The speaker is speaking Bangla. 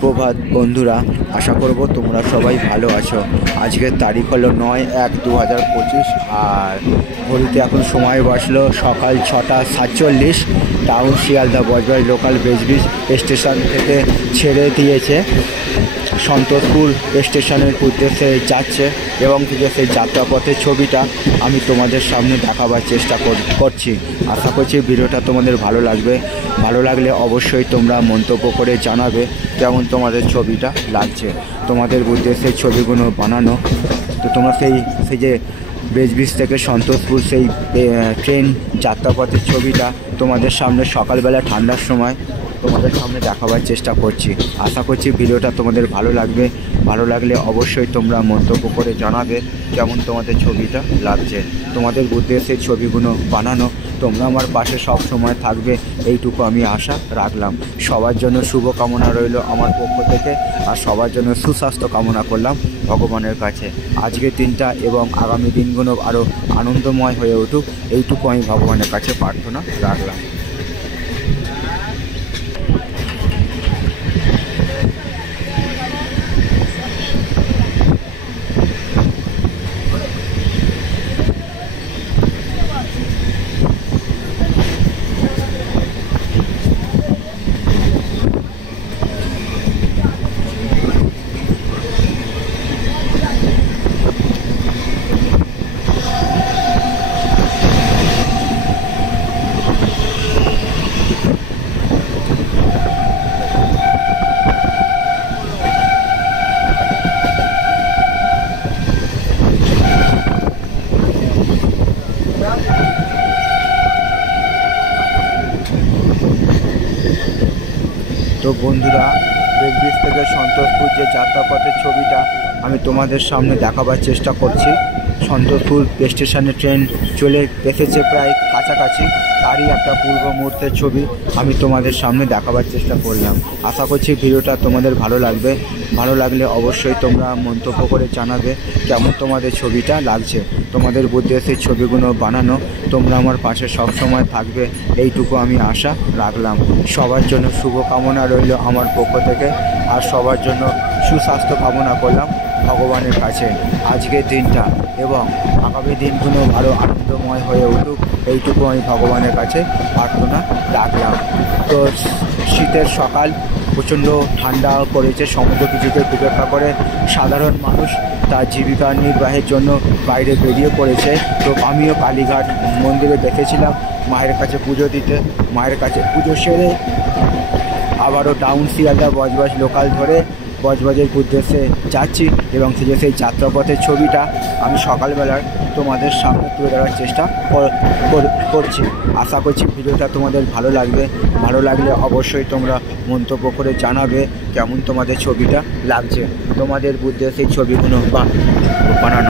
প্রভাত বন্ধুরা, আশা করব তোমরা সবাই ভালো আছো। আজকের তারিখ হলো 9/1/2025 আর ঘড়িতে এখন সময় বসলো সকাল 6:47। Down Sealdah Budge Budge local bridge station থেকে ছেড়ে দিয়েছে, সন্তোষপুর স্টেশনের উদ্দেশ্যে যাচ্ছে এবং সেই যাত্রাপথের ছবিটা আমি তোমাদের সামনে দেখাবার চেষ্টা করছি। আশা করছি ভিডিওটা তোমাদের ভালো লাগবে। ভালো লাগলে অবশ্যই তোমরা মন্তব্য করে জানাবে কেমন তোমাদের ছবিটা লাগছে। তোমাদের উদ্দেশ্যে ছবিগুলো বানানো। তো তোমরা সেই যে ব্রিজ থেকে সন্তোষপুর সেই ট্রেন যাত্রাপথের ছবিটা তোমাদের সামনে সকালবেলা ঠান্ডার সময় তোমাদের সামনে দেখাবার চেষ্টা করছি। আশা করছি ভিডিওটা তোমাদের ভালো লাগবে। ভালো লাগলে অবশ্যই তোমরা মন্তব্য করে জানাবে কেমন তোমাদের ছবিটা লাগছে। তোমাদের উদ্দেশ্যে ছবিগুলো বানানো, তোমরা আমার পাশে সব সময় থাকবে এইটুকু আমি আশা রাখলাম। সবার জন্য শুভকামনা রইল আমার পক্ষ থেকে, আর সবার জন্য সুস্বাস্থ্য কামনা করলাম ভগবানের কাছে। আজকের দিনটা এবং আগামী দিনগুলো আরও আনন্দময় হয়ে উঠুক, এইটুকু আমি ভগবানের কাছে প্রার্থনা রাখলাম। তো বন্ধুরা, ব্রিজ থেকে সন্তোষপুর যে যাত্রাপথের ছবিটা আমি তোমাদের সামনে দেখাবার চেষ্টা করছি। সন্তোষপুর স্টেশনে ট্রেন চলে এসেছে প্রায় কাছাকাছি, তারই একটা পূর্ব মুহূর্তের ছবি আমি তোমাদের সামনে দেখাবার চেষ্টা করলাম। আশা করছি ভিডিওটা তোমাদের ভালো লাগবে। ভালো লাগলে অবশ্যই তোমরা মন্তব্য করে জানাবে কেমন তোমাদের ছবিটা লাগছে। তোমাদের উদ্দেশ্যে ছবিগুলো বানানো, তোমরা আমার পাশে সব সময় থাকবে এইটুকু আমি আশা রাখলাম। সবার জন্য শুভকামনা রইল আমার পক্ষ থেকে, আর সবার জন্য সুস্বাস্থ্য কামনা করলাম ভগবানের কাছে। আজকের দিনটা এবং আগামী দিনগুলো আরও আনন্দময় হয়ে উঠুক, এইটুকু আমি ভগবানের কাছে প্রার্থনা রাখলাম। তো শীতের সকাল, প্রচণ্ড ঠান্ডা পড়েছে, সমুদ্র কিছুতে উপেক্ষা করে সাধারণ মানুষ তার জীবিকা নির্বাহের জন্য বাইরে বেরিয়ে পড়েছে। তো আমিও কালীঘাট মন্দিরে দেখেছিলাম মায়ের কাছে পুজো দিতে। মায়ের কাছে পুজো সেরে আবারও টাউন শিয়ালদা বজবাজ লোকাল ধরে বজবাজের উদ্দেশ্যে যাচ্ছি এবং সেই যাত্রাপথের ছবিটা আমি সকালবেলার তোমাদের সামনে তুলে ধরার চেষ্টা করছি। আশা করছি ভিডিওটা তোমাদের ভালো লাগবে। ভালো লাগলে অবশ্যই তোমরা মন্তব্য করে জানাবে কেমন তোমাদের ছবিটা লাগছে। তোমাদের উদ্দেশ্যে ছবিগুলো বানানো।